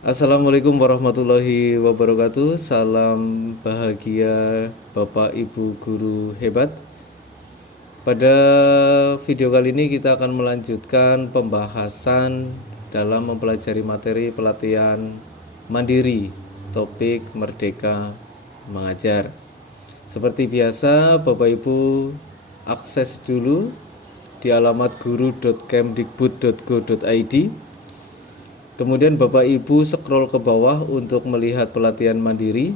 Assalamualaikum warahmatullahi wabarakatuh. Salam bahagia Bapak Ibu guru hebat. Pada video kali ini kita akan melanjutkan pembahasan dalam mempelajari materi pelatihan mandiri topik Merdeka Mengajar. Seperti biasa, Bapak Ibu akses dulu di alamat guru.kemdikbud.go.id. Kemudian Bapak Ibu scroll ke bawah untuk melihat pelatihan mandiri.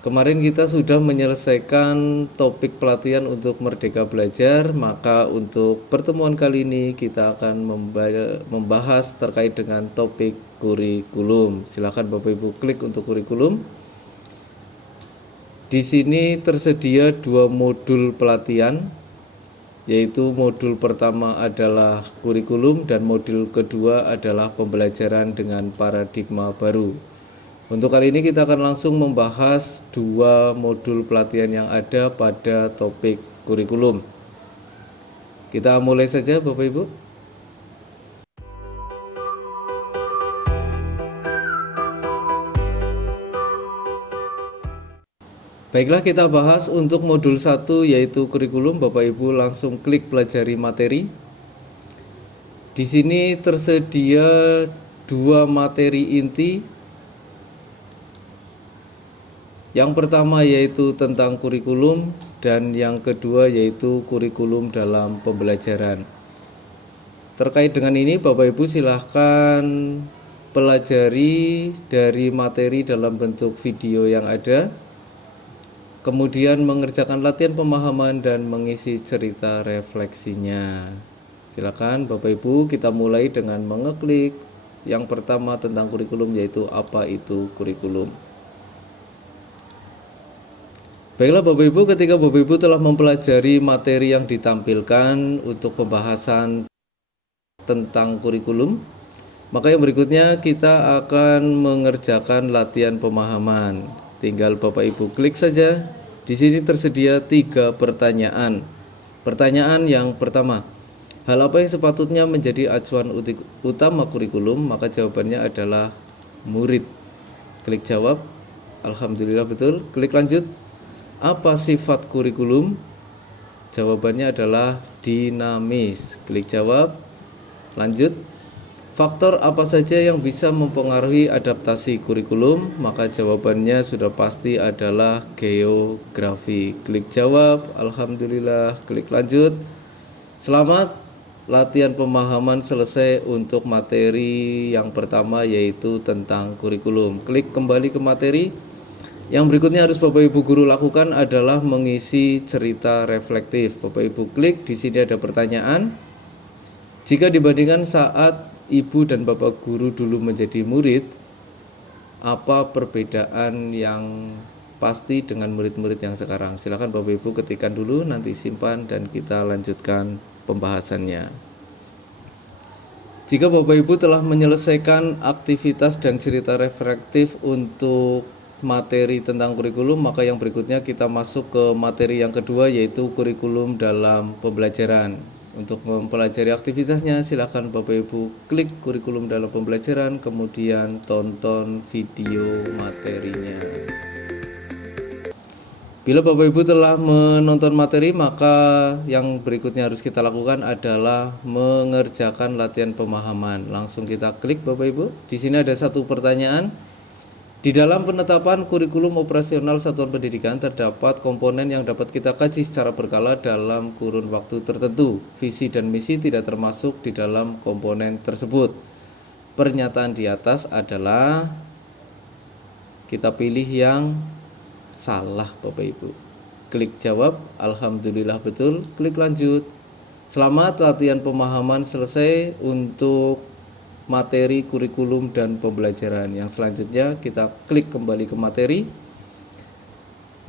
Kemarin kita sudah menyelesaikan topik pelatihan untuk Merdeka Belajar, maka untuk pertemuan kali ini kita akan membahas terkait dengan topik kurikulum. Silakan Bapak Ibu klik untuk kurikulum. Di sini tersedia 2 modul pelatihan, yaitu modul pertama adalah kurikulum dan modul kedua adalah pembelajaran dengan paradigma baru. Untuk kali ini kita akan langsung membahas 2 modul pelatihan yang ada pada topik kurikulum. Kita mulai saja Bapak Ibu. Baiklah, kita bahas untuk modul 1 yaitu kurikulum. Bapak Ibu langsung klik pelajari materi. Di sini tersedia 2 materi inti. Yang pertama yaitu tentang kurikulum dan yang kedua yaitu kurikulum dalam pembelajaran. Terkait dengan ini Bapak Ibu silahkan pelajari dari materi dalam bentuk video yang ada. Kemudian mengerjakan latihan pemahaman dan mengisi cerita refleksinya. Silakan Bapak Ibu, kita mulai dengan mengeklik yang pertama tentang kurikulum, yaitu apa itu kurikulum. Baiklah Bapak Ibu, ketika Bapak Ibu telah mempelajari materi yang ditampilkan untuk pembahasan tentang kurikulum, maka yang berikutnya kita akan mengerjakan latihan pemahaman. Tinggal Bapak Ibu klik saja. Di sini tersedia 3 pertanyaan. Pertanyaan yang pertama, hal apa yang sepatutnya menjadi acuan utama kurikulum? Maka jawabannya adalah murid. Klik jawab. Alhamdulillah betul. Klik lanjut. Apa sifat kurikulum? Jawabannya adalah dinamis. Klik jawab. Lanjut. Faktor apa saja yang bisa mempengaruhi adaptasi kurikulum? Maka jawabannya sudah pasti adalah geografi. Klik jawab. Alhamdulillah. Klik lanjut. Selamat, latihan pemahaman selesai untuk materi yang pertama yaitu tentang kurikulum. Klik kembali ke materi. Yang berikutnya harus Bapak Ibu guru lakukan adalah mengisi cerita reflektif. Bapak Ibu klik, di sini ada pertanyaan. Jika dibandingkan saat Ibu dan Bapak guru dulu menjadi murid, apa perbedaan yang pasti dengan murid-murid yang sekarang? Silakan Bapak Ibu ketikkan dulu, nanti simpan dan kita lanjutkan pembahasannya. Jika Bapak Ibu telah menyelesaikan aktivitas dan cerita reflektif untuk materi tentang kurikulum, maka yang berikutnya kita masuk ke materi yang kedua yaitu kurikulum dalam pembelajaran. Untuk mempelajari aktivitasnya silakan Bapak Ibu klik kurikulum dalam pembelajaran, kemudian tonton video materinya. Bila Bapak Ibu telah menonton materi, maka yang berikutnya harus kita lakukan adalah mengerjakan latihan pemahaman. Langsung kita klik Bapak Ibu. Di sini ada 1 pertanyaan. Di dalam penetapan kurikulum operasional satuan pendidikan terdapat komponen yang dapat kita kaji secara berkala dalam kurun waktu tertentu. Visi dan misi tidak termasuk di dalam komponen tersebut. Pernyataan di atas adalah, kita pilih yang salah Bapak Ibu. Klik jawab. Alhamdulillah betul. Klik lanjut. Selamat, latihan pemahaman selesai untuk materi kurikulum dan pembelajaran. Yang selanjutnya kita klik kembali ke materi.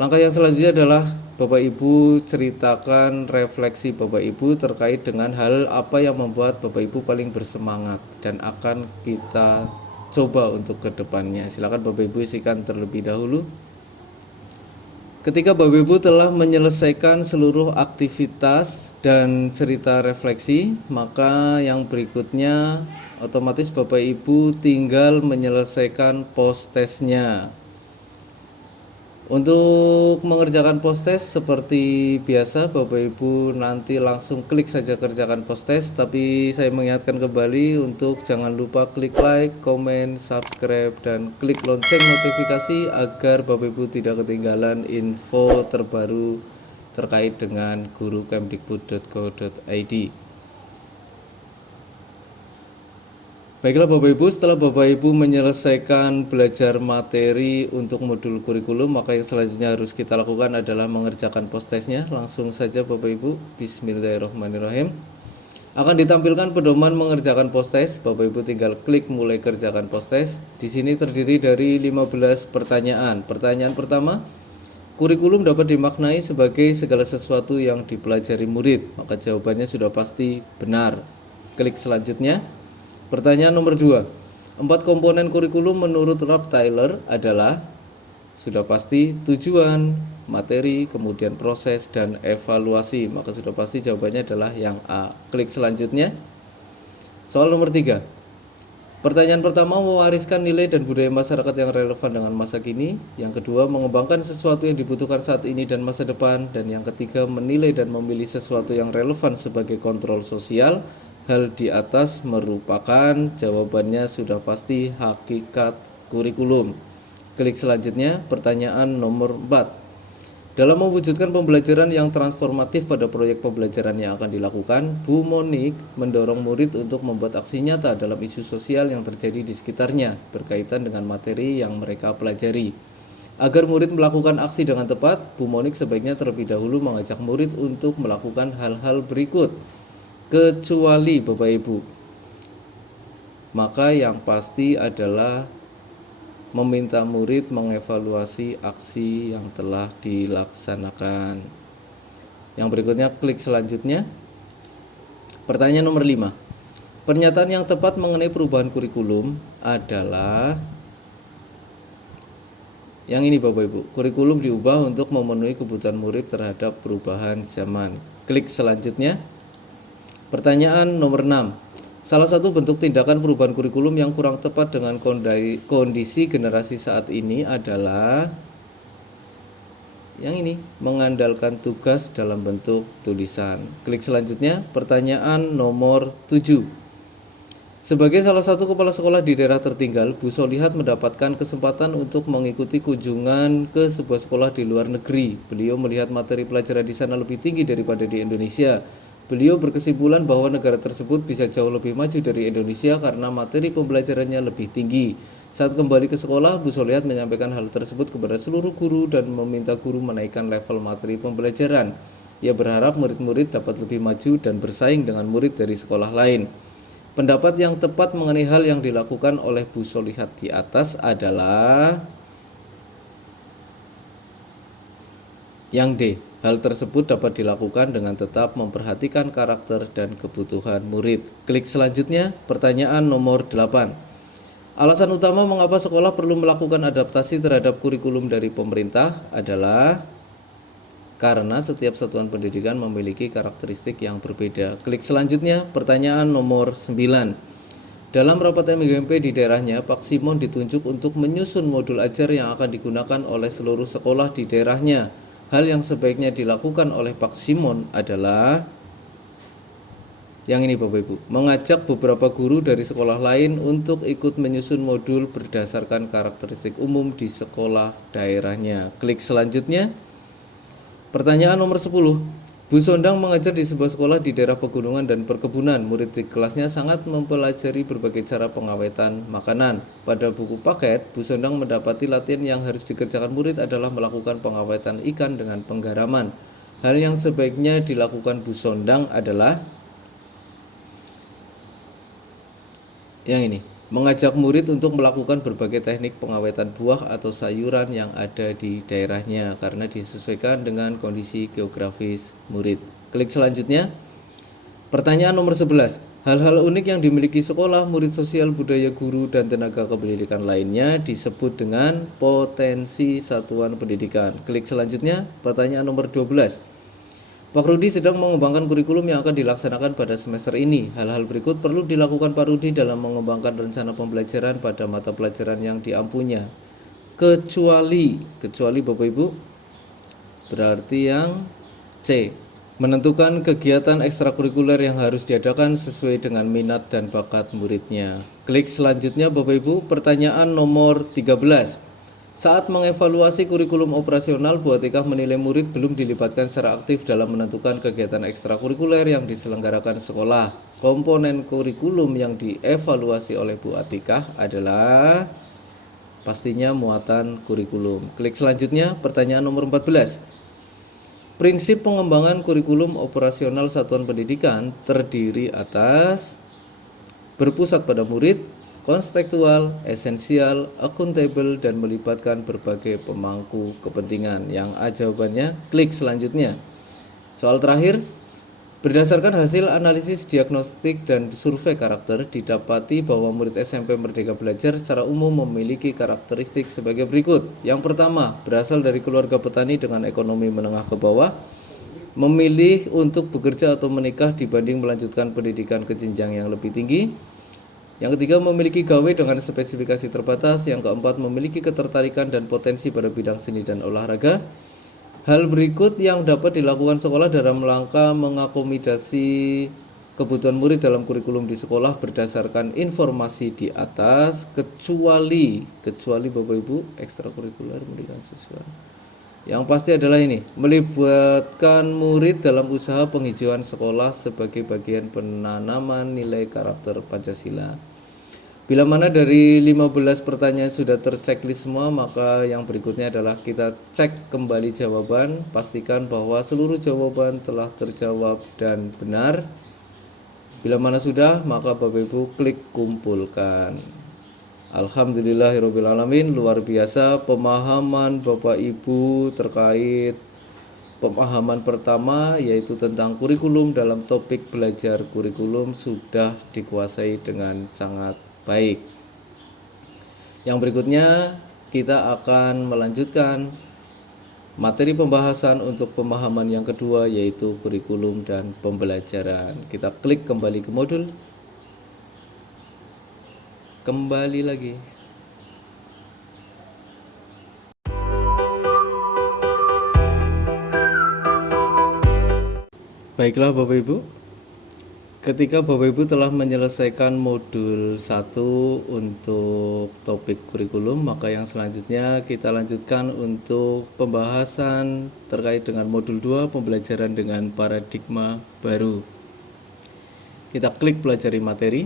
Langkah yang selanjutnya adalah Bapak Ibu ceritakan refleksi Bapak Ibu terkait dengan hal apa yang membuat Bapak Ibu paling bersemangat dan akan kita coba untuk kedepannya. Silakan Bapak Ibu isikan terlebih dahulu. Ketika Bapak Ibu telah menyelesaikan seluruh aktivitas dan cerita refleksi, maka yang berikutnya otomatis Bapak Ibu tinggal menyelesaikan post-testnya. Untuk mengerjakan post-test seperti biasa, Bapak Ibu nanti langsung klik saja kerjakan post-test, tapi saya mengingatkan kembali untuk jangan lupa klik like, komen, subscribe, dan klik lonceng notifikasi agar Bapak Ibu tidak ketinggalan info terbaru terkait dengan guru.kemdikbud.go.id. Baiklah Bapak Ibu, setelah Bapak Ibu menyelesaikan belajar materi untuk modul kurikulum, maka yang selanjutnya harus kita lakukan adalah mengerjakan post-testnya. Langsung saja Bapak Ibu, bismillahirrahmanirrahim. Akan ditampilkan pedoman mengerjakan post-test. Bapak Ibu tinggal klik mulai kerjakan post-test. Di sini terdiri dari 15 pertanyaan. Pertanyaan pertama, kurikulum dapat dimaknai sebagai segala sesuatu yang dipelajari murid. Maka jawabannya sudah pasti benar. Klik selanjutnya. Pertanyaan nomor 2. 4 komponen kurikulum menurut Ralph Tyler adalah sudah pasti tujuan, materi, kemudian proses, dan evaluasi. Maka sudah pasti jawabannya adalah yang A. Klik selanjutnya. Soal nomor 3. Pertanyaan pertama, mewariskan nilai dan budaya masyarakat yang relevan dengan masa kini. Yang kedua, mengembangkan sesuatu yang dibutuhkan saat ini dan masa depan. Dan yang ketiga, menilai dan memilih sesuatu yang relevan sebagai kontrol sosial. Hal di atas merupakan jawabannya sudah pasti hakikat kurikulum. Klik selanjutnya, pertanyaan nomor 4. Dalam mewujudkan pembelajaran yang transformatif pada proyek pembelajaran yang akan dilakukan, Bu Monik mendorong murid untuk membuat aksi nyata dalam isu sosial yang terjadi di sekitarnya berkaitan dengan materi yang mereka pelajari. Agar murid melakukan aksi dengan tepat, Bu Monik sebaiknya terlebih dahulu mengajak murid untuk melakukan hal-hal berikut. Kecuali Bapak Ibu, maka yang pasti adalah meminta murid mengevaluasi aksi yang telah dilaksanakan. Yang berikutnya, klik selanjutnya. Pertanyaan nomor 5. Pernyataan yang tepat mengenai perubahan kurikulum adalah yang ini Bapak Ibu. Kurikulum diubah untuk memenuhi kebutuhan murid terhadap perubahan zaman. Klik selanjutnya. Pertanyaan nomor 6. Salah satu bentuk tindakan perubahan kurikulum yang kurang tepat dengan kondisi generasi saat ini adalah yang ini, mengandalkan tugas dalam bentuk tulisan. Klik selanjutnya. Pertanyaan nomor 7. Sebagai salah satu kepala sekolah di daerah tertinggal, Bu Solihat mendapatkan kesempatan untuk mengikuti kunjungan ke sebuah sekolah di luar negeri. Beliau melihat materi pelajaran di sana lebih tinggi daripada di Indonesia. Beliau berkesimpulan bahwa negara tersebut bisa jauh lebih maju dari Indonesia karena materi pembelajarannya lebih tinggi. Saat kembali ke sekolah, Bu Solihat menyampaikan hal tersebut kepada seluruh guru dan meminta guru menaikkan level materi pembelajaran. Ia berharap murid-murid dapat lebih maju dan bersaing dengan murid dari sekolah lain. Pendapat yang tepat mengenai hal yang dilakukan oleh Bu Solihat di atas adalah yang D. Hal tersebut dapat dilakukan dengan tetap memperhatikan karakter dan kebutuhan murid. Klik selanjutnya, pertanyaan nomor 8. Alasan utama mengapa sekolah perlu melakukan adaptasi terhadap kurikulum dari pemerintah adalah karena setiap satuan pendidikan memiliki karakteristik yang berbeda. Klik selanjutnya, pertanyaan nomor 9. Dalam rapat MGMP di daerahnya, Pak Simon ditunjuk untuk menyusun modul ajar yang akan digunakan oleh seluruh sekolah di daerahnya. Hal yang sebaiknya dilakukan oleh Pak Simon adalah yang ini Bapak Ibu, mengajak beberapa guru dari sekolah lain untuk ikut menyusun modul berdasarkan karakteristik umum di sekolah daerahnya. Klik selanjutnya. Pertanyaan nomor 10. Bu Sondang mengajar di sebuah sekolah di daerah pegunungan dan perkebunan. Murid di kelasnya sangat mempelajari berbagai cara pengawetan makanan. Pada buku paket, Bu Sondang mendapati latihan yang harus dikerjakan murid adalah melakukan pengawetan ikan dengan penggaraman. Hal yang sebaiknya dilakukan Bu Sondang adalah yang ini, mengajak murid untuk melakukan berbagai teknik pengawetan buah atau sayuran yang ada di daerahnya karena disesuaikan dengan kondisi geografis murid. Klik selanjutnya. Pertanyaan nomor 11. Hal-hal unik yang dimiliki sekolah, murid sosial, budaya guru, dan tenaga kependidikan lainnya disebut dengan potensi satuan pendidikan. Klik selanjutnya, pertanyaan nomor 12. Pak Rudi sedang mengembangkan kurikulum yang akan dilaksanakan pada semester ini. Hal-hal berikut perlu dilakukan Pak Rudi dalam mengembangkan rencana pembelajaran pada mata pelajaran yang diampunya. Kecuali Bapak Ibu, berarti yang C. Menentukan kegiatan ekstrakurikuler yang harus diadakan sesuai dengan minat dan bakat muridnya. Klik selanjutnya Bapak Ibu, pertanyaan nomor 13. Saat mengevaluasi kurikulum operasional, Bu Atikah menilai murid belum dilibatkan secara aktif dalam menentukan kegiatan ekstrakurikuler yang diselenggarakan sekolah. Komponen kurikulum yang dievaluasi oleh Bu Atikah adalah pastinya muatan kurikulum. Klik selanjutnya, pertanyaan nomor 14. Prinsip pengembangan kurikulum operasional satuan pendidikan terdiri atas berpusat pada murid, konstekstual, esensial, akuntabel, dan melibatkan berbagai pemangku kepentingan. Yang A jawabannya, klik selanjutnya. Soal terakhir, berdasarkan hasil analisis diagnostik dan survei karakter, didapati bahwa murid SMP Merdeka Belajar secara umum memiliki karakteristik sebagai berikut. Yang pertama, berasal dari keluarga petani dengan ekonomi menengah ke bawah, memilih untuk bekerja atau menikah dibanding melanjutkan pendidikan ke jenjang yang lebih tinggi. Yang ketiga, memiliki gawe dengan spesifikasi terbatas. Yang keempat, memiliki ketertarikan dan potensi pada bidang seni dan olahraga. Hal berikut yang dapat dilakukan sekolah dalam rangka mengakomodasi kebutuhan murid dalam kurikulum di sekolah berdasarkan informasi di atas, kecuali Bapak Ibu ekstrakurikuler pendidikan siswa. Yang pasti adalah ini, melibatkan murid dalam usaha penghijauan sekolah sebagai bagian penanaman nilai karakter Pancasila. Bila mana dari 15 pertanyaan sudah terchecklist semua, maka yang berikutnya adalah kita cek kembali jawaban, pastikan bahwa seluruh jawaban telah terjawab dan benar. Bila mana sudah, maka Bapak Ibu klik kumpulkan. Alhamdulillahirrabbilalamin, luar biasa pemahaman Bapak Ibu terkait pemahaman pertama, yaitu tentang kurikulum dalam topik belajar kurikulum sudah dikuasai dengan sangat baik. Yang berikutnya kita akan melanjutkan materi pembahasan untuk pemahaman yang kedua, yaitu kurikulum dan pembelajaran. Kita klik kembali ke modul. Kembali lagi. Baiklah Bapak Ibu, ketika Bapak Ibu telah menyelesaikan modul 1 untuk topik kurikulum, maka yang selanjutnya kita lanjutkan untuk pembahasan terkait dengan modul 2, pembelajaran dengan paradigma baru. Kita klik pelajari materi.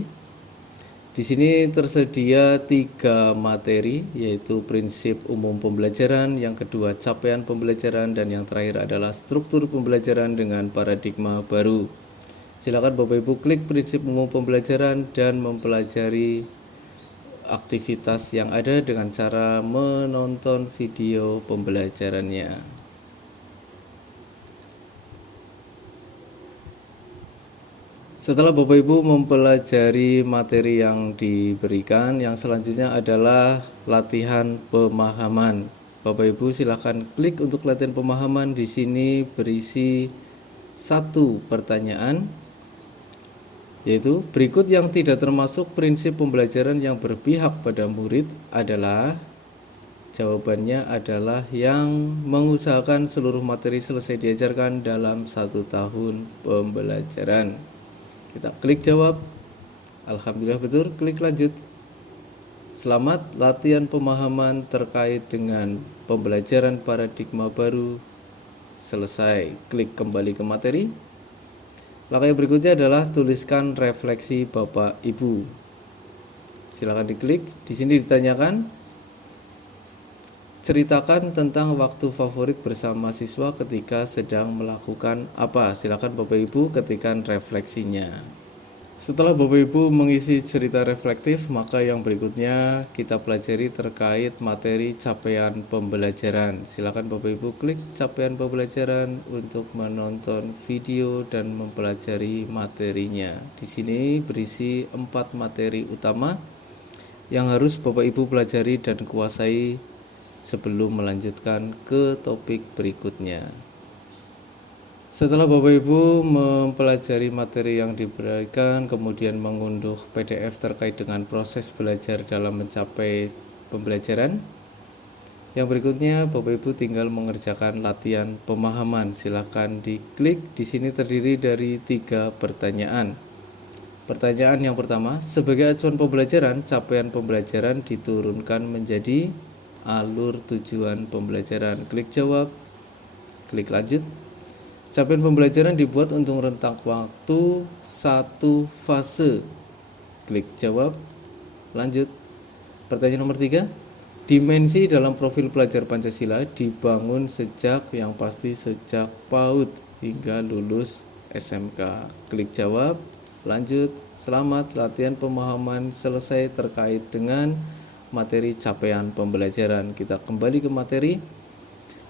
Di sini tersedia 3 materi, yaitu prinsip umum pembelajaran, yang kedua capaian pembelajaran, dan yang terakhir adalah struktur pembelajaran dengan paradigma baru. Silakan Bapak Ibu klik prinsip umum pembelajaran dan mempelajari aktivitas yang ada dengan cara menonton video pembelajarannya. Setelah Bapak Ibu mempelajari materi yang diberikan, yang selanjutnya adalah latihan pemahaman. Bapak Ibu silakan klik untuk latihan pemahaman. Di sini berisi 1 pertanyaan, yaitu berikut yang tidak termasuk prinsip pembelajaran yang berpihak pada murid adalah, jawabannya adalah yang mengusahakan seluruh materi selesai diajarkan dalam 1 tahun pembelajaran. Kita klik jawab. Alhamdulillah betul, klik lanjut. Selamat, latihan pemahaman terkait dengan pembelajaran paradigma baru selesai. Klik kembali ke materi. Langkah yang berikutnya adalah tuliskan refleksi Bapak Ibu. Silakan diklik. Di sini ditanyakan, ceritakan tentang waktu favorit bersama siswa ketika sedang melakukan apa. Silakan Bapak Ibu ketikkan refleksinya. Setelah Bapak Ibu mengisi cerita reflektif, maka yang berikutnya kita pelajari terkait materi capaian pembelajaran. Silakan Bapak Ibu klik capaian pembelajaran untuk menonton video dan mempelajari materinya. Di sini berisi 4 materi utama yang harus Bapak Ibu pelajari dan kuasai sebelum melanjutkan ke topik berikutnya. Setelah Bapak Ibu mempelajari materi yang diberikan, kemudian mengunduh PDF terkait dengan proses belajar dalam mencapai pembelajaran, yang berikutnya Bapak Ibu tinggal mengerjakan latihan pemahaman. Silakan diklik. Di sini terdiri dari 3 pertanyaan. Pertanyaan yang pertama, sebagai acuan pembelajaran, capaian pembelajaran diturunkan menjadi alur tujuan pembelajaran. Klik jawab, klik lanjut. Capaian pembelajaran dibuat untuk rentang waktu 1 fase. Klik jawab, lanjut. Pertanyaan nomor 3, dimensi dalam profil pelajar Pancasila dibangun sejak yang pasti sejak PAUD hingga lulus SMK. Klik jawab, lanjut. Selamat, latihan pemahaman selesai terkait dengan materi capaian pembelajaran. Kita kembali ke materi.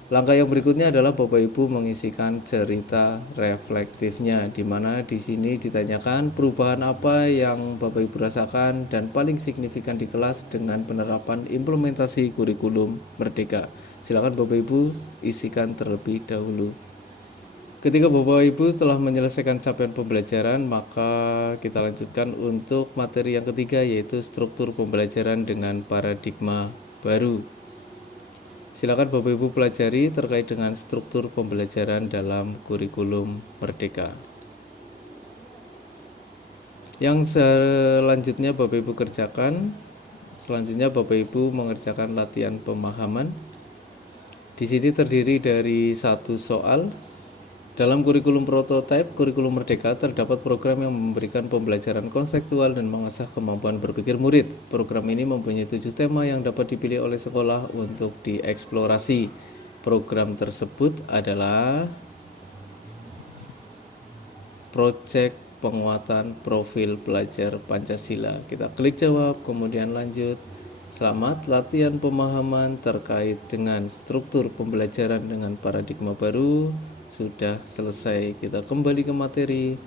Langkah yang berikutnya adalah Bapak Ibu mengisikan cerita reflektifnya, di mana di sini ditanyakan perubahan apa yang Bapak Ibu rasakan dan paling signifikan di kelas dengan penerapan implementasi kurikulum Merdeka. Silakan Bapak Ibu isikan terlebih dahulu. Ketika Bapak Ibu telah menyelesaikan capaian pembelajaran, maka kita lanjutkan untuk materi yang ketiga, yaitu struktur pembelajaran dengan paradigma baru. Silakan Bapak Ibu pelajari terkait dengan struktur pembelajaran dalam kurikulum Merdeka. Yang selanjutnya Bapak Ibu kerjakan, selanjutnya Bapak Ibu mengerjakan latihan pemahaman. Di sini terdiri dari 1 soal. Dalam kurikulum prototipe kurikulum Merdeka terdapat program yang memberikan pembelajaran konseptual dan mengasah kemampuan berpikir murid. Program ini mempunyai 7 tema yang dapat dipilih oleh sekolah untuk dieksplorasi. Program tersebut adalah Proyek Penguatan Profil Pelajar Pancasila. Kita klik jawab, kemudian lanjut. Selamat, latihan pemahaman terkait dengan struktur pembelajaran dengan paradigma baru sudah selesai. Kita kembali ke materi.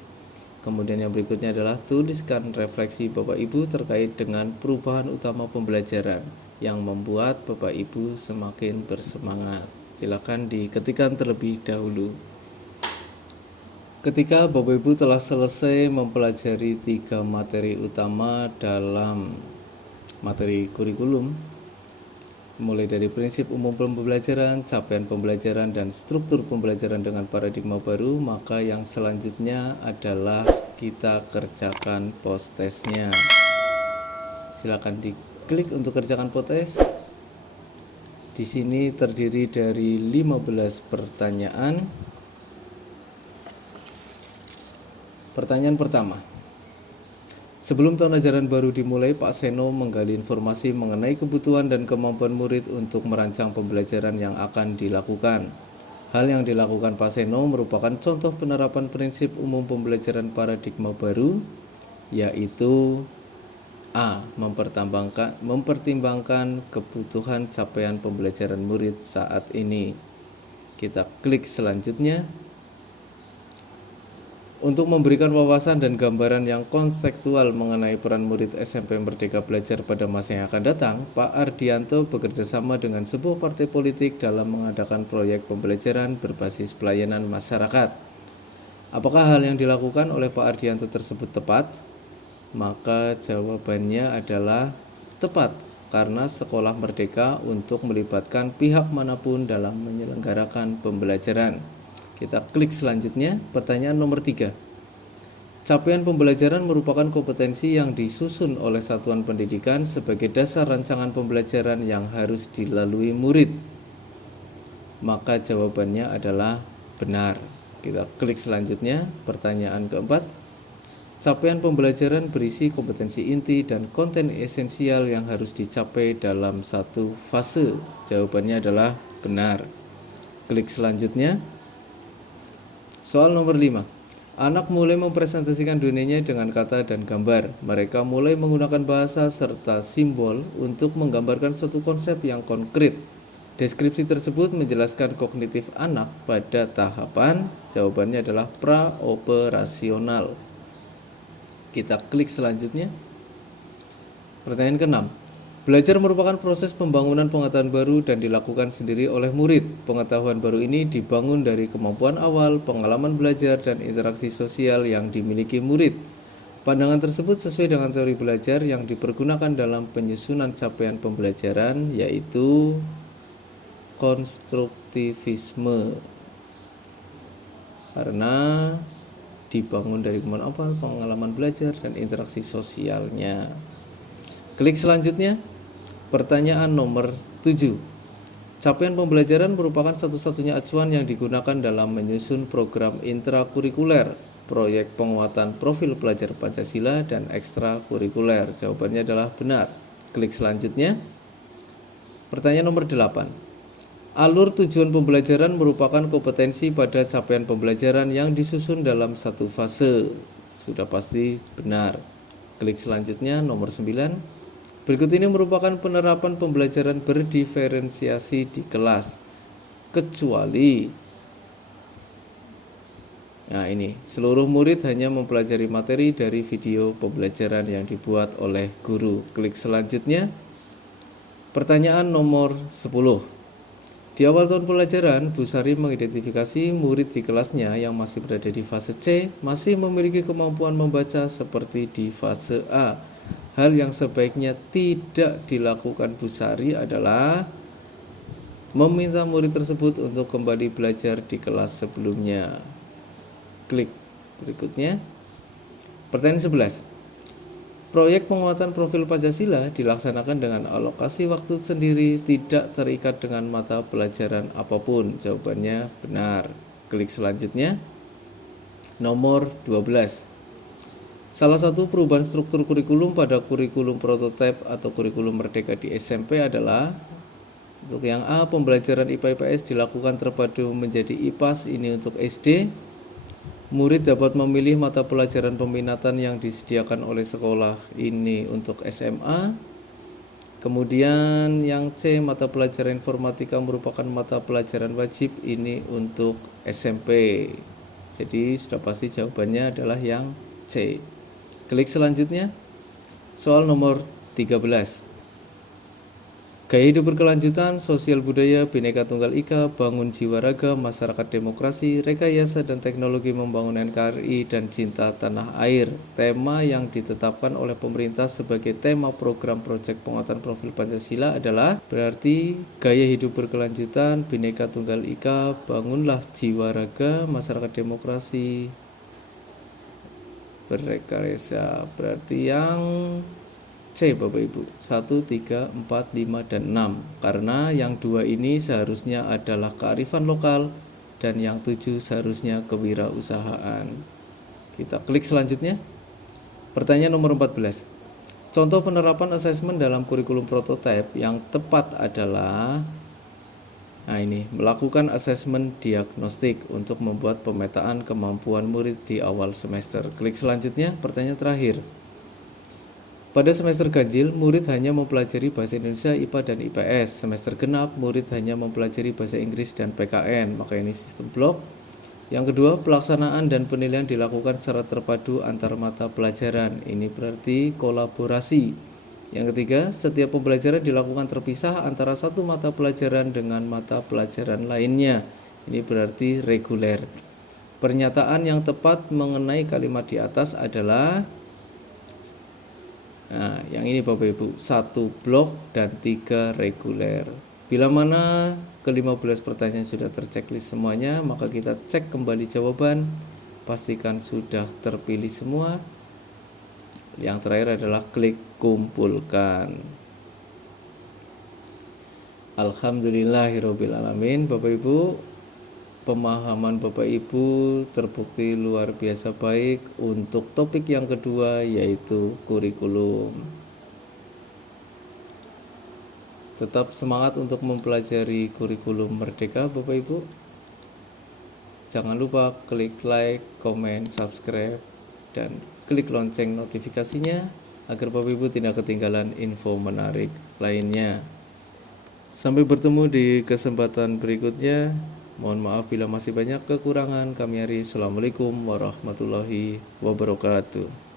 Kemudian yang berikutnya adalah tuliskan refleksi Bapak Ibu terkait dengan perubahan utama pembelajaran yang membuat Bapak Ibu semakin bersemangat. Silakan diketikkan terlebih dahulu. Ketika Bapak Ibu telah selesai mempelajari 3 materi utama dalam materi kurikulum, mulai dari prinsip umum pembelajaran, capaian pembelajaran, dan struktur pembelajaran dengan paradigma baru, maka yang selanjutnya adalah kita kerjakan post-testnya. Silakan diklik untuk kerjakan post-test. Di sini terdiri dari 15 pertanyaan. Pertanyaan pertama. Sebelum tahun ajaran baru dimulai, Pak Seno menggali informasi mengenai kebutuhan dan kemampuan murid untuk merancang pembelajaran yang akan dilakukan. Hal yang dilakukan Pak Seno merupakan contoh penerapan prinsip umum pembelajaran paradigma baru, yaitu A. Mempertimbangkan kebutuhan capaian pembelajaran murid saat ini. Kita klik selanjutnya. Untuk memberikan wawasan dan gambaran yang konseptual mengenai peran murid SMP Merdeka Belajar pada masa yang akan datang, Pak Ardianto bekerja sama dengan sebuah partai politik dalam mengadakan proyek pembelajaran berbasis pelayanan masyarakat. Apakah hal yang dilakukan oleh Pak Ardianto tersebut tepat? Maka jawabannya adalah tepat, karena sekolah merdeka untuk melibatkan pihak manapun dalam menyelenggarakan pembelajaran. Kita klik selanjutnya, pertanyaan nomor 3. Capaian pembelajaran merupakan kompetensi yang disusun oleh satuan pendidikan sebagai dasar rancangan pembelajaran yang harus dilalui murid. Maka jawabannya adalah benar. Kita klik selanjutnya, pertanyaan keempat. Capaian pembelajaran berisi kompetensi inti dan konten esensial yang harus dicapai dalam satu fase. Jawabannya adalah benar. Klik selanjutnya. Soal nomor 5. Anak mulai mempresentasikan dunianya dengan kata dan gambar. Mereka mulai menggunakan bahasa serta simbol untuk menggambarkan suatu konsep yang konkret. Deskripsi tersebut menjelaskan kognitif anak pada tahapan, jawabannya adalah praoperasional. Kita klik selanjutnya. Pertanyaan ke-6. Belajar merupakan proses pembangunan pengetahuan baru dan dilakukan sendiri oleh murid. Pengetahuan baru ini dibangun dari kemampuan awal, pengalaman belajar, dan interaksi sosial yang dimiliki murid. Pandangan tersebut sesuai dengan teori belajar yang dipergunakan dalam penyusunan capaian pembelajaran, yaitu konstruktivisme. Karena dibangun dari kemampuan awal, pengalaman belajar, dan interaksi sosialnya. Klik selanjutnya. Pertanyaan nomor 7. Capaian pembelajaran merupakan satu-satunya acuan yang digunakan dalam menyusun program intrakurikuler, proyek penguatan profil pelajar Pancasila, dan ekstrakurikuler. Jawabannya adalah benar. Klik selanjutnya. Pertanyaan nomor 8. Alur tujuan pembelajaran merupakan kompetensi pada capaian pembelajaran yang disusun dalam satu fase. Sudah pasti benar. Klik selanjutnya nomor 9. Berikut ini merupakan penerapan pembelajaran berdiferensiasi di kelas, kecuali seluruh murid hanya mempelajari materi dari video pembelajaran yang dibuat oleh guru. Klik selanjutnya. Pertanyaan nomor 10. Di awal tahun pelajaran, Bu Sari mengidentifikasi murid di kelasnya yang masih berada di fase C masih memiliki kemampuan membaca seperti di fase A. Hal yang sebaiknya tidak dilakukan Bu Sari adalah meminta murid tersebut untuk kembali belajar di kelas sebelumnya. Klik berikutnya. Pertanyaan 11. Proyek penguatan profil Pancasila dilaksanakan dengan alokasi waktu sendiri, tidak terikat dengan mata pelajaran apapun. Jawabannya benar. Klik selanjutnya. Nomor 12. Salah satu perubahan struktur kurikulum pada kurikulum prototipe atau kurikulum merdeka di SMP adalah untuk yang A, pembelajaran IPA IPS dilakukan terpadu menjadi IPAS, ini untuk SD. Murid dapat memilih mata pelajaran peminatan yang disediakan oleh sekolah, ini untuk SMA. Kemudian yang C, mata pelajaran informatika merupakan mata pelajaran wajib, ini untuk SMP. Jadi sudah pasti jawabannya adalah yang C. Klik selanjutnya. Soal nomor 13. Gaya hidup berkelanjutan, sosial budaya, Bhinneka Tunggal Ika, bangun jiwa raga, masyarakat demokrasi, rekayasa dan teknologi membangun NKRI, dan cinta tanah air. Tema yang ditetapkan oleh pemerintah sebagai tema program proyek penguatan profil Pancasila adalah berarti gaya hidup berkelanjutan, Bhinneka Tunggal Ika, bangunlah jiwa raga, masyarakat demokrasi, berrekayasa. Berarti yang C Bapak Ibu, 1, 3, 4, 5, dan 6. Karena yang 2 ini seharusnya adalah kearifan lokal dan yang 7 seharusnya kewirausahaan. Kita klik selanjutnya. Pertanyaan nomor 14. Contoh penerapan asesmen dalam kurikulum prototipe yang tepat adalah melakukan asesmen diagnostik untuk membuat pemetaan kemampuan murid di awal semester. Klik selanjutnya. Pertanyaan terakhir. Pada semester ganjil, murid hanya mempelajari bahasa Indonesia, IPA, dan IPS. Semester genap, murid hanya mempelajari bahasa Inggris dan PKN. Maka ini sistem blok. Yang kedua, pelaksanaan dan penilaian dilakukan secara terpadu antar mata pelajaran. Ini berarti kolaborasi. Yang ketiga, setiap pembelajaran dilakukan terpisah antara satu mata pelajaran dengan mata pelajaran lainnya. Ini berarti reguler. Pernyataan yang tepat mengenai kalimat di atas adalah yang ini Bapak Ibu, 1 blok dan 3 reguler. Bila mana ke-15 pertanyaan sudah terchecklist semuanya, maka kita cek kembali jawaban. Pastikan sudah terpilih semua. Yang terakhir adalah klik kumpulkan. Alhamdulillahirobbilalamin. Bapak Ibu, pemahaman Bapak Ibu terbukti luar biasa baik untuk topik yang kedua, yaitu kurikulum. Tetap semangat untuk mempelajari kurikulum merdeka Bapak Ibu. Jangan lupa klik like, komen, subscribe, dan klik lonceng notifikasinya agar Bapak Ibu tidak ketinggalan info menarik lainnya. Sampai bertemu di kesempatan berikutnya. Mohon maaf bila masih banyak kekurangan. Kami Assalamualaikum warahmatullahi wabarakatuh.